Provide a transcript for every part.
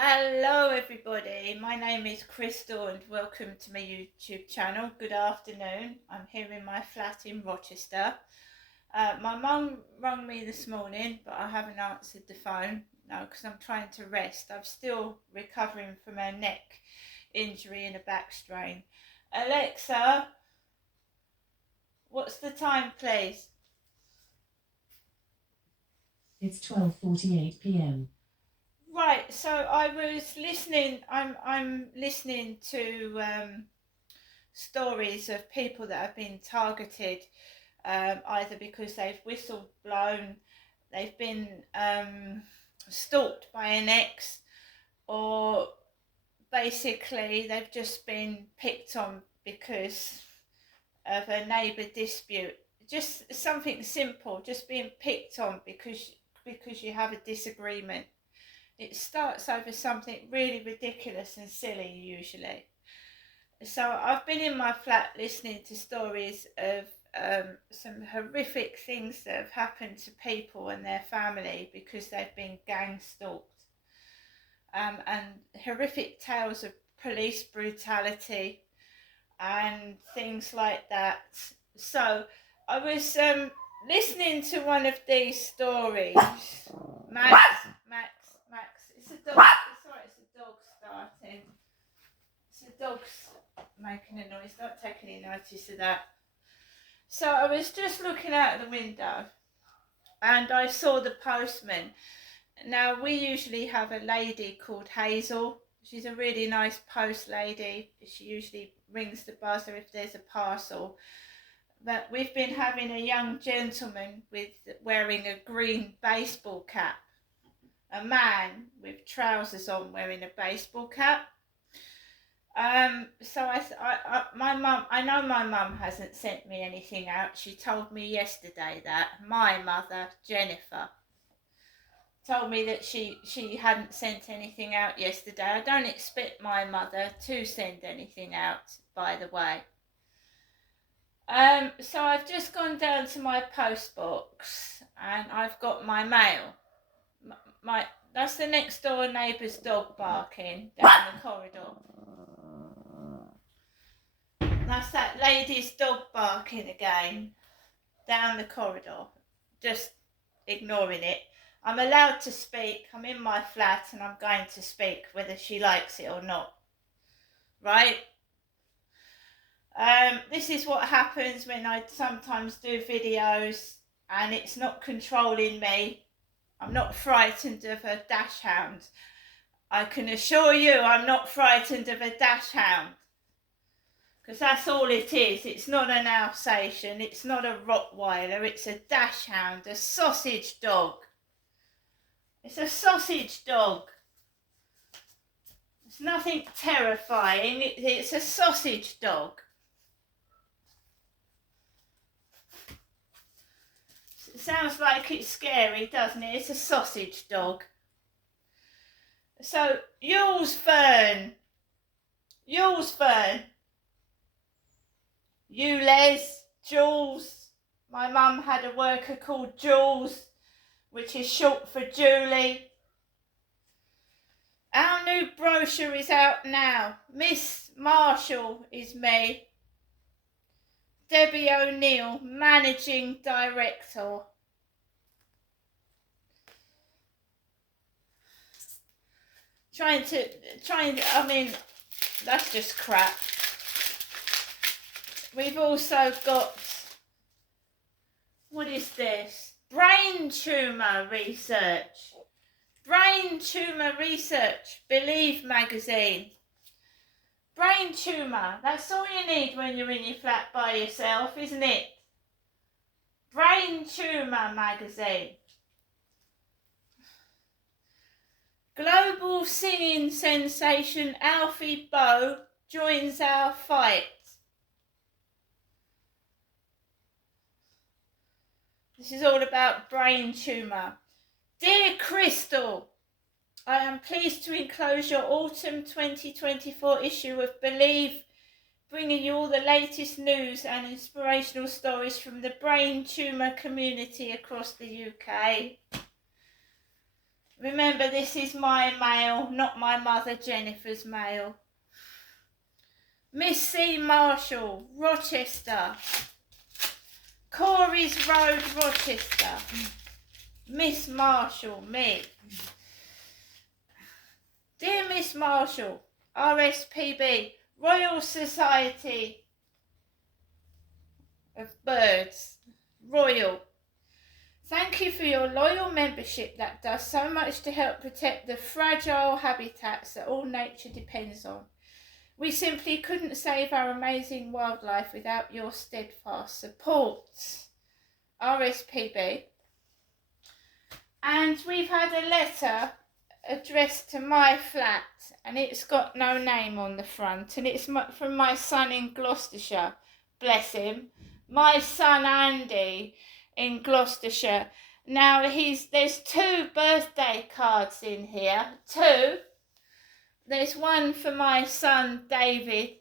Hello everybody, my name is Crystal and welcome to my YouTube channel. Good afternoon. I'm here in my flat in Rochester. My mum rang me this morning but I haven't answered the phone now because I'm trying to rest. I'm still recovering from a neck injury and a back strain. Alexa, what's the time please? It's 12:48 p.m. Right, so I was listening. I'm listening to stories of people that have been targeted, either because they've whistle blown, they've been stalked by an ex, or basically they've just been picked on because of a neighbour dispute. Just something simple, just being picked on because you have a disagreement. It starts over something really ridiculous and silly usually. So I've been in my flat listening to stories of some horrific things that have happened to people and their family because they've been gang stalked, and horrific tales of police brutality and things like that. So I was listening to one of these stories. Max, it's a dog. Sorry, it's a dog starting. It's a dog's making a noise. Don't take any notice of that. So I was just looking out the window and I saw the postman. Now, we usually have a lady called Hazel. She's a really nice post lady. She usually rings the buzzer if there's a parcel. But we've been having a young gentleman wearing a green baseball cap. A man with trousers on wearing a baseball cap. So my mum, I know my mum hasn't sent me anything out. She told me yesterday that my mother, Jennifer, told me that she hadn't sent anything out yesterday. I don't expect my mother to send anything out, by the way. So I've just gone down to my post box and I've got my mail. My That's the next door neighbour's dog barking down the corridor. That's that lady's dog barking again down the corridor. Just ignoring it. I'm allowed to speak. I'm in my flat and I'm going to speak whether she likes it or not. Right? This is what happens when I sometimes do videos and it's not controlling me. I'm not frightened of a dachshund. I can assure you I'm not frightened of a dachshund. Because that's all it is. It's not an Alsatian, it's not a Rottweiler, it's a dachshund, a sausage dog. It's a sausage dog. It's nothing terrifying, it's a sausage dog. It sounds like it's scary, doesn't it? It's a sausage dog. So, Jules Verne, you Les, Jules. My mum had a worker called Jules, which is short for Julie. Our new brochure is out now. Miss Marshall is me. Debbie O'Neill, Managing Director. I mean, that's just crap. We've also got, what is this? Brain tumour research. Brain tumour research, Believe magazine. Brain tumour, that's all you need when you're in your flat by yourself, isn't it? Brain tumour magazine. Global singing sensation Alfie Boe joins our fight. This is all about brain tumour. Dear Crystal, I am pleased to enclose your autumn 2024 issue of Believe, bringing you all the latest news and inspirational stories from the brain tumour community across the UK. Remember, this is my mail, not my mother Jennifer's mail. Miss C. Marshall, Rochester. Corey's Road, Rochester. Miss Marshall, me. Dear Miss Marshall, RSPB, Royal Society of Birds, Royal. Thank you for your loyal membership that does so much to help protect the fragile habitats that all nature depends on. We simply couldn't save our amazing wildlife without your steadfast support. RSPB. And we've had a letter addressed to my flat, and it's got no name on the front, and it's from my son in Gloucestershire, bless him. My son Andy in Gloucestershire. Now there's 2 birthday cards in here, 2. There's one for my son David,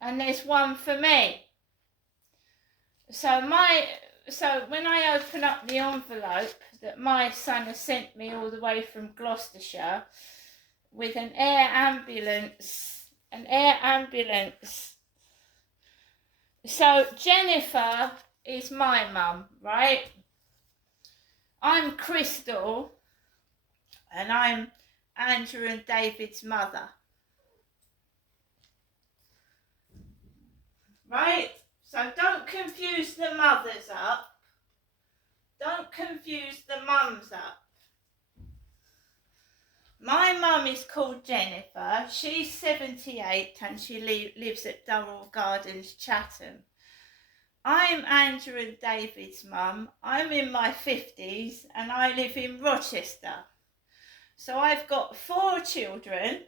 and there's one for me. So when I open up the envelope that my son has sent me all the way from Gloucestershire with an air ambulance. So Jennifer is my mum, right? I'm Crystal, and I'm Andrew and David's mother. Right? So don't confuse the mothers up. Don't confuse the mums up. My mum is called Jennifer. She's 78 and she lives at Durrell Gardens, Chatham. I'm Andrew and David's mum. I'm in my 50s and I live in Rochester. So I've got 4 children.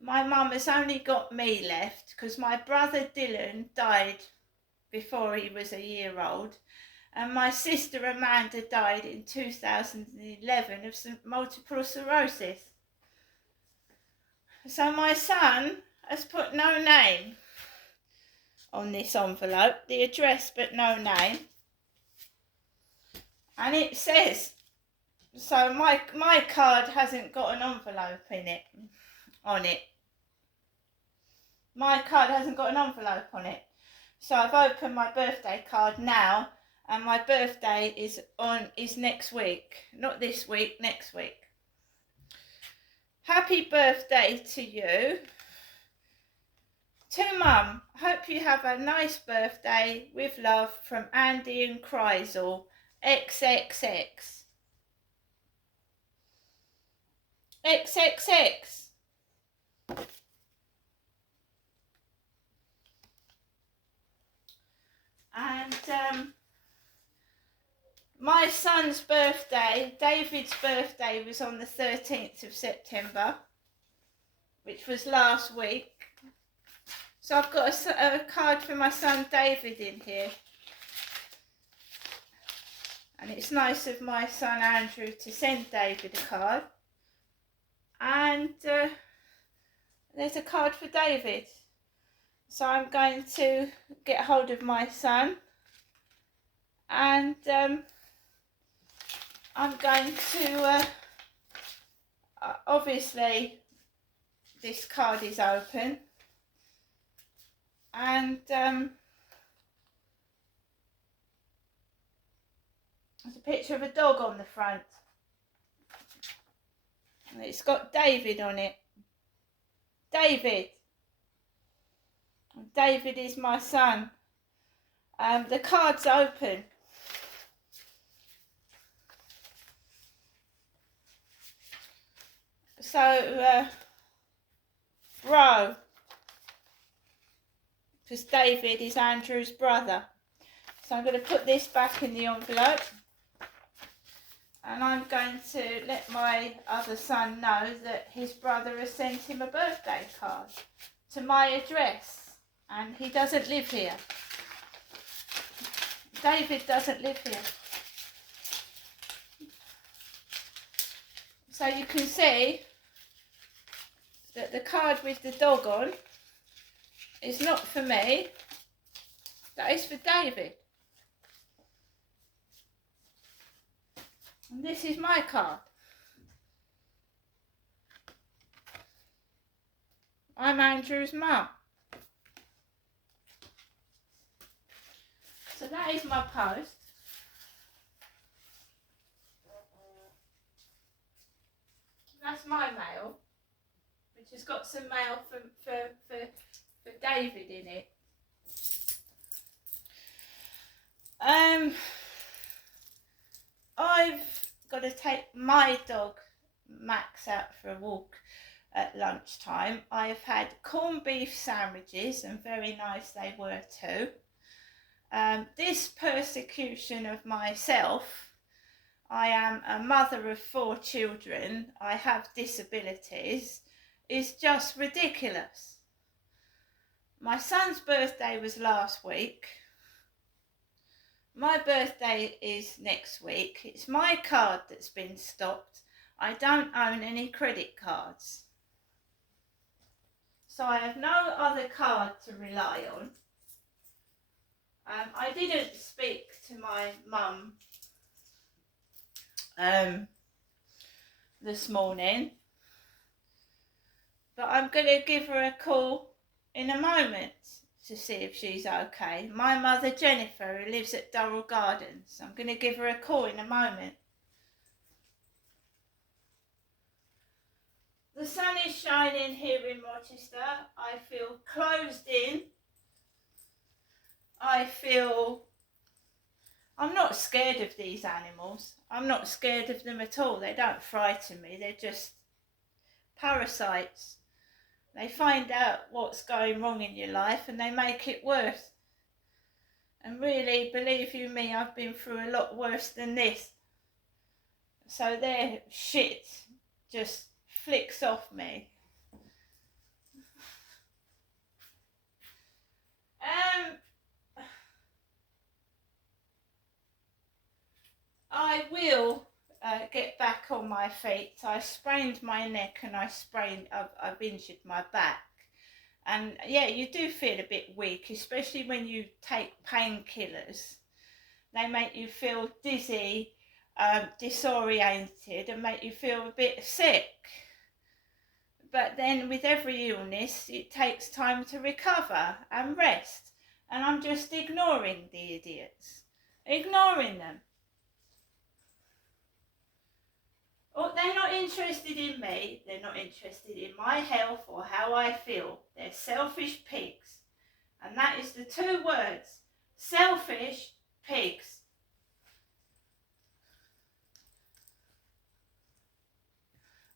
My mum has only got me left because my brother Dylan died before he was a year old. And my sister Amanda died in 2011 of multiple sclerosis. So my son has put no name on this envelope, the address but no name. And it says, so my card hasn't got an envelope on it. My card hasn't got an envelope on it. So I've opened my birthday card now, and my birthday is next week. Not this week, next week. Happy birthday to you. To Mum, hope you have a nice birthday. With love from Andy and Kreisel, XXX. XXX. And my son's birthday, David's birthday, was on the 13th of September, which was last week. So I've got a card for my son David in here. And it's nice of my son Andrew to send David a card. And there's a card for David. So I'm going to get hold of my son. And I'm going to, obviously, this card is open. And there's a picture of a dog on the front. And it's got David on it. David. David is my son. The card's open. So, bro. Because David is Andrew's brother. So I'm going to put this back in the envelope. And I'm going to let my other son know that his brother has sent him a birthday card to my address. And he doesn't live here. David doesn't live here. So you can see that the card with the dog on is not for me. That is for David. And this is my card. I'm Andrew's mum. So that is my post. That's my mail, which has got some mail for David in it. I've got to take my dog Max out for a walk at lunchtime. I've had corned beef sandwiches, and very nice they were too. This persecution of myself, I am a mother of 4 children, I have disabilities, is just ridiculous. My son's birthday was last week. My birthday is next week. It's my card that's been stopped. I don't own any credit cards. So I have no other card to rely on. I didn't speak to my mum this morning, but I'm going to give her a call in a moment to see if she's okay. My mother Jennifer, who lives at Durrell Gardens, I'm going to give her a call in a moment. The sun is shining here in Rochester. I feel closed in. I'm not scared of these animals. I'm not scared of them at all. They don't frighten me. They're just parasites. They find out what's going wrong in your life and they make it worse. And really, believe you me, I've been through a lot worse than this. So their shit just flicks off me. I will get back on my feet. I sprained my neck and I've injured my back. And yeah, you do feel a bit weak, especially when you take painkillers. They make you feel dizzy, disoriented, and make you feel a bit sick. But then with every illness, it takes time to recover and rest. And I'm just ignoring the idiots. Ignoring them. Oh, they're not interested in me. They're not interested in my health or how I feel. They're selfish pigs. And that is the 2 words. Selfish pigs.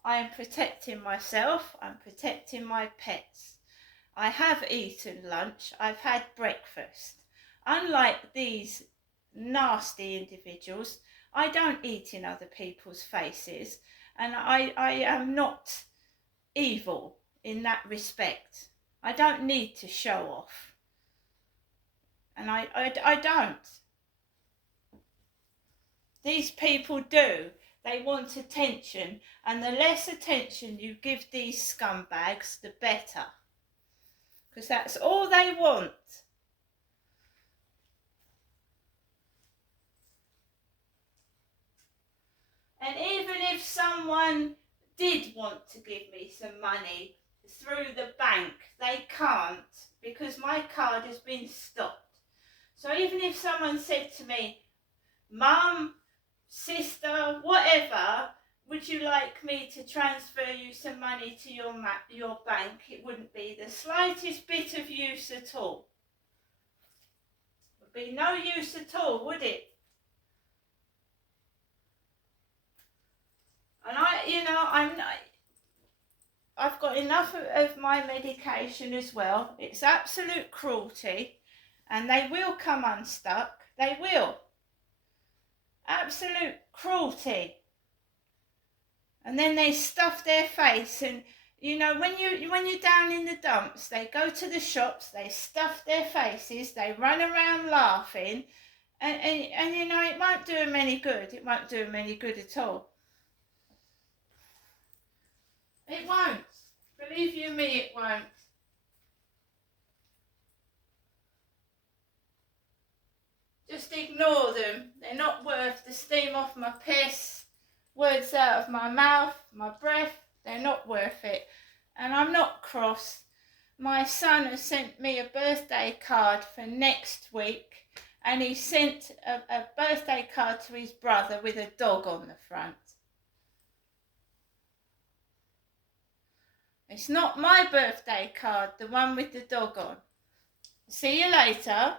I am protecting myself. I'm protecting my pets. I have eaten lunch. I've had breakfast. Unlike these nasty individuals, I don't eat in other people's faces, and I am not evil in that respect. I don't need to show off. And I don't. These people do. They want attention, and the less attention you give these scumbags, the better. Because that's all they want. And even if someone did want to give me some money through the bank, they can't, because my card has been stopped. So even if someone said to me, Mum, sister, whatever, would you like me to transfer you some money to your bank? It wouldn't be the slightest bit of use at all. It would be no use at all, would it? And I've got enough of my medication as well. It's absolute cruelty, and they will come unstuck. They will. Absolute cruelty. And then they stuff their face, and when you're down in the dumps, they go to the shops, they stuff their faces, they run around laughing, and it won't do them any good. It won't do them any good at all. It won't. Believe you me, it won't. Just ignore them. They're not worth the steam off my piss, words out of my mouth, my breath. They're not worth it. And I'm not cross. my son has sent me a birthday card for next week, and he sent a birthday card to his brother with a dog on the front. It's not my birthday card, the one with the dog on. See you later.